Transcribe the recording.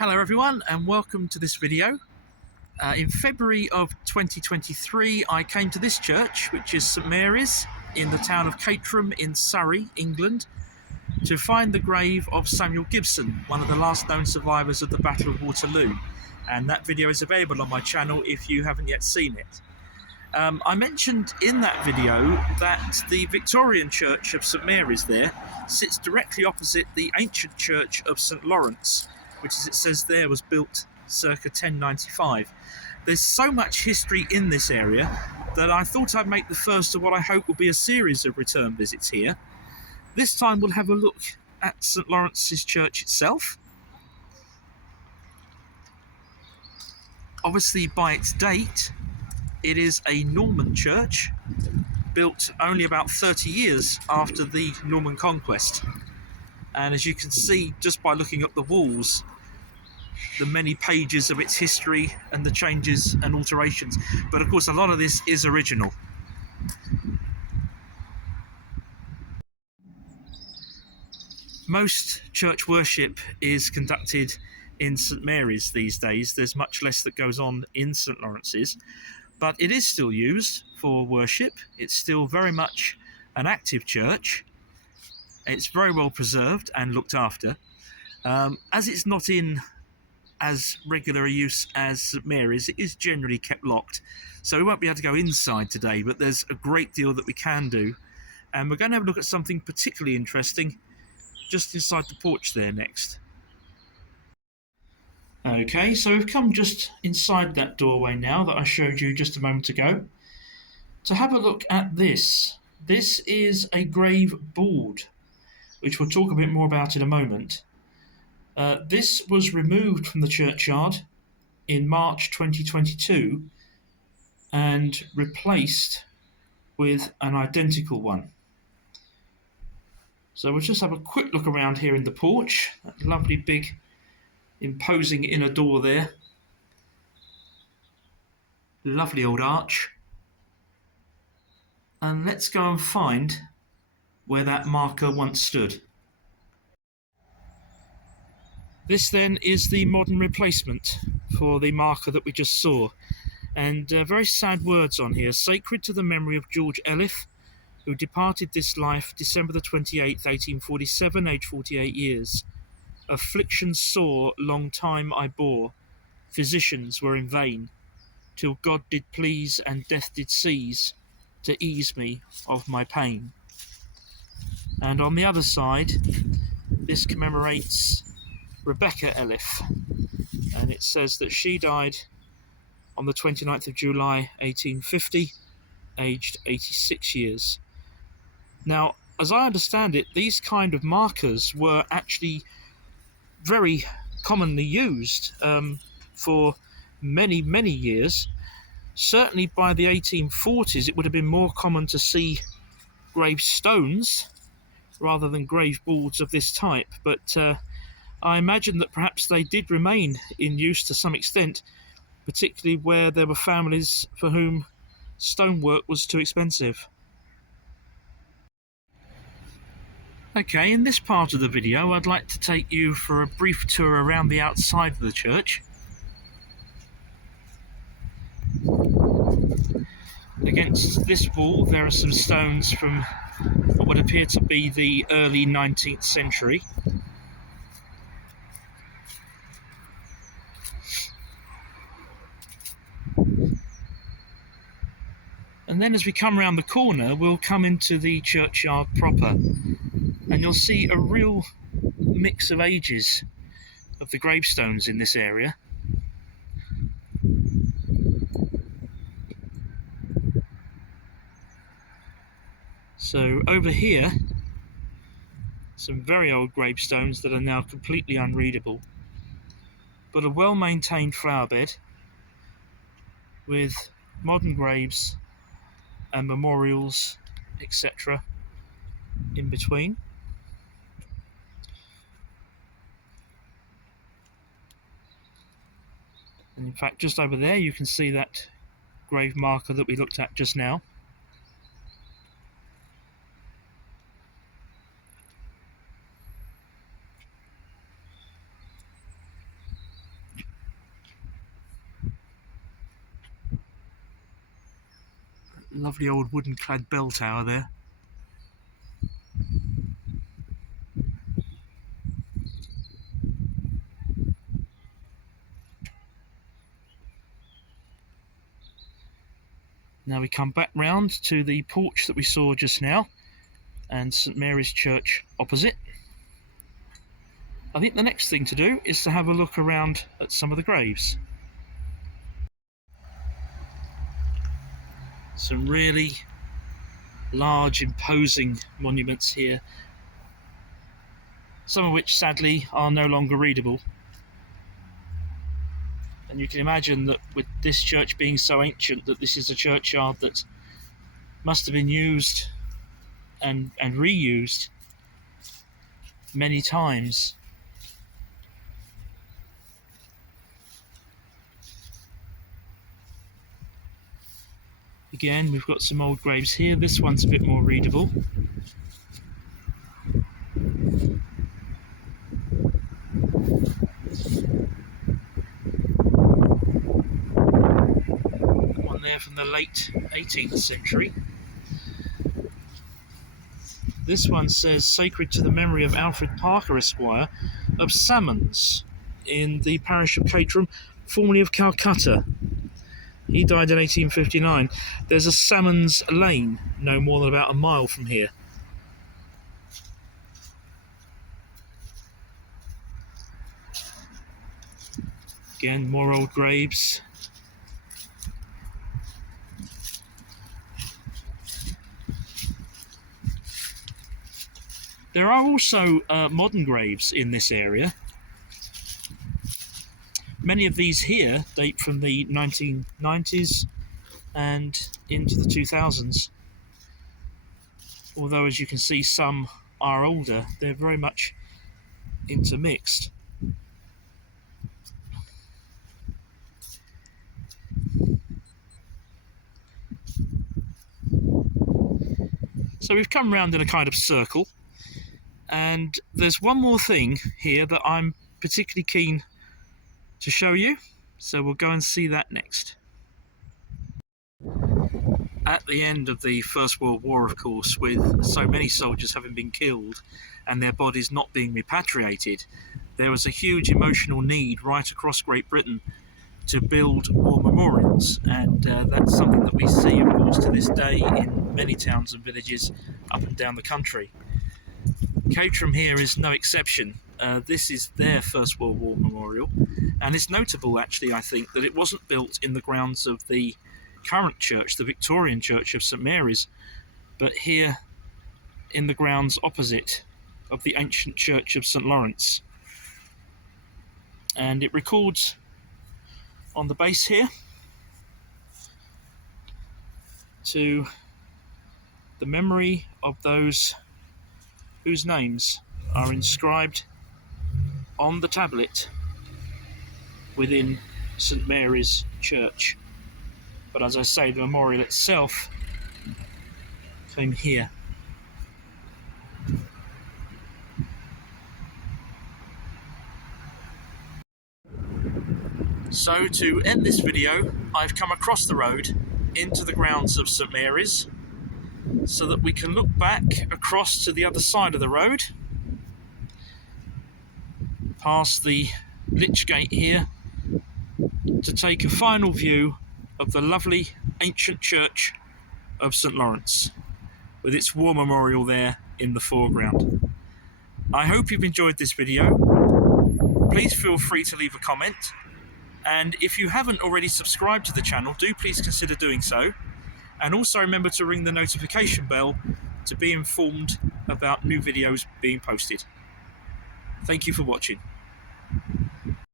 Hello everyone and welcome to this video. In February of 2023 I came to this church, which is St Mary's in the town of Caterham in Surrey, England, to find the grave of Samuel Gibson, one of the last known survivors of the Battle of Waterloo, and that video is available on my channel if you haven't yet seen it. I mentioned in that video that the Victorian church of St Mary's there sits directly opposite the ancient church of St Lawrence, which, as it says there, was built circa 1095. There's so much history in this area that I thought I'd make the first of what I hope will be a series of return visits here. This time we'll have a look at St Lawrence's church itself. Obviously, by its date, it is a Norman church built only about 30 years after the Norman conquest. And as you can see just by looking up the walls, the many pages of its history and the changes and alterations. But of course a lot of this is original. Most church worship is conducted in St Mary's these days. There's much less that goes on in St Lawrence's, but it is still used for worship. It's still very much an active church. It's very well preserved and looked after. As it's not in as regular a use as St Mary's, it is generally kept locked. So we won't be able to go inside today, but there's a great deal that we can do. And we're going to have a look at something particularly interesting just inside the porch there next. Okay, so we've come just inside that doorway now that I showed you just a moment ago to have a look at this. This is a grave board, which we'll talk a bit more about in a moment. This was removed from the churchyard in March 2022 and replaced with an identical one. So we'll just have a quick look around here in the porch. That lovely big imposing inner door there. Lovely old arch. And let's go and find where that marker once stood. This then is the modern replacement for the marker that we just saw. And very sad words on here. Sacred to the memory of George Elif, who departed this life December the 28th, 1847, aged 48 years. Affliction sore long time I bore, physicians were in vain, till God did please and death did seize, to ease me of my pain. And on the other side, this commemorates Rebecca Elif, and it says that she died on the 29th of July 1850, aged 86 years. Now, as I understand it, these kind of markers were actually very commonly used for many, many years. Certainly by the 1840s it would have been more common to see gravestones rather than grave boards of this type, but I imagine that perhaps they did remain in use to some extent, particularly where there were families for whom stonework was too expensive. Okay, in this part of the video I'd like to take you for a brief tour around the outside of the church. Against this wall there are some stones from what would appear to be the early 19th century. And then as we come round the corner, we'll come into the churchyard proper, and you'll see a real mix of ages of the gravestones in this area. So over here, some very old gravestones that are now completely unreadable, but a well-maintained flower bed with modern graves and memorials, etc. in between. And in fact, just over there you can see that grave marker that we looked at just now. Lovely old wooden clad bell tower there. Now we come back round to the porch that we saw just now and St Mary's Church opposite. I think the next thing to do is to have a look around at some of the graves. Some really large, imposing monuments here, some of which sadly are no longer readable. And you can imagine that with this church being so ancient, that this is a churchyard that must have been used and reused many times. Again, we've got some old graves here. This one's a bit more readable. One there from the late 18th century. This one says, sacred to the memory of Alfred Parker, Esquire, of Salmons, in the parish of Caterham, formerly of Calcutta. He died in 1859. There's a Salmons Lane, no more than about a mile from here. Again, more old graves. There are also modern graves in this area. Many of these here date from the 1990s and into the 2000s. Although, as you can see, some are older. They're very much intermixed. So we've come round in a kind of circle, and there's one more thing here that I'm particularly keen to show you, so we'll go and see that next. At the end of the First World War, of course, with so many soldiers having been killed and their bodies not being repatriated, there was a huge emotional need right across Great Britain to build war memorials, and that's something that we see, of course, to this day in many towns and villages up and down the country. Caterham here is no exception. This is their First World War memorial, and it's notable, actually, I think, that it wasn't built in the grounds of the current church, the Victorian Church of St Mary's, but here in the grounds opposite of the ancient church of St Lawrence. And it records on the base here to the memory of those whose names are inscribed on the tablet within St Mary's Church. But as I say, the memorial itself came here. So to end this video, I've come across the road into the grounds of St Mary's so that we can look back across to the other side of the road, past the Lich Gate here, to take a final view of the lovely ancient church of St Lawrence, with its war memorial there in the foreground. I hope you've enjoyed this video. Please feel free to leave a comment, and if you haven't already subscribed to the channel, do please consider doing so, and also remember to ring the notification bell to be informed about new videos being posted. Thank you for watching.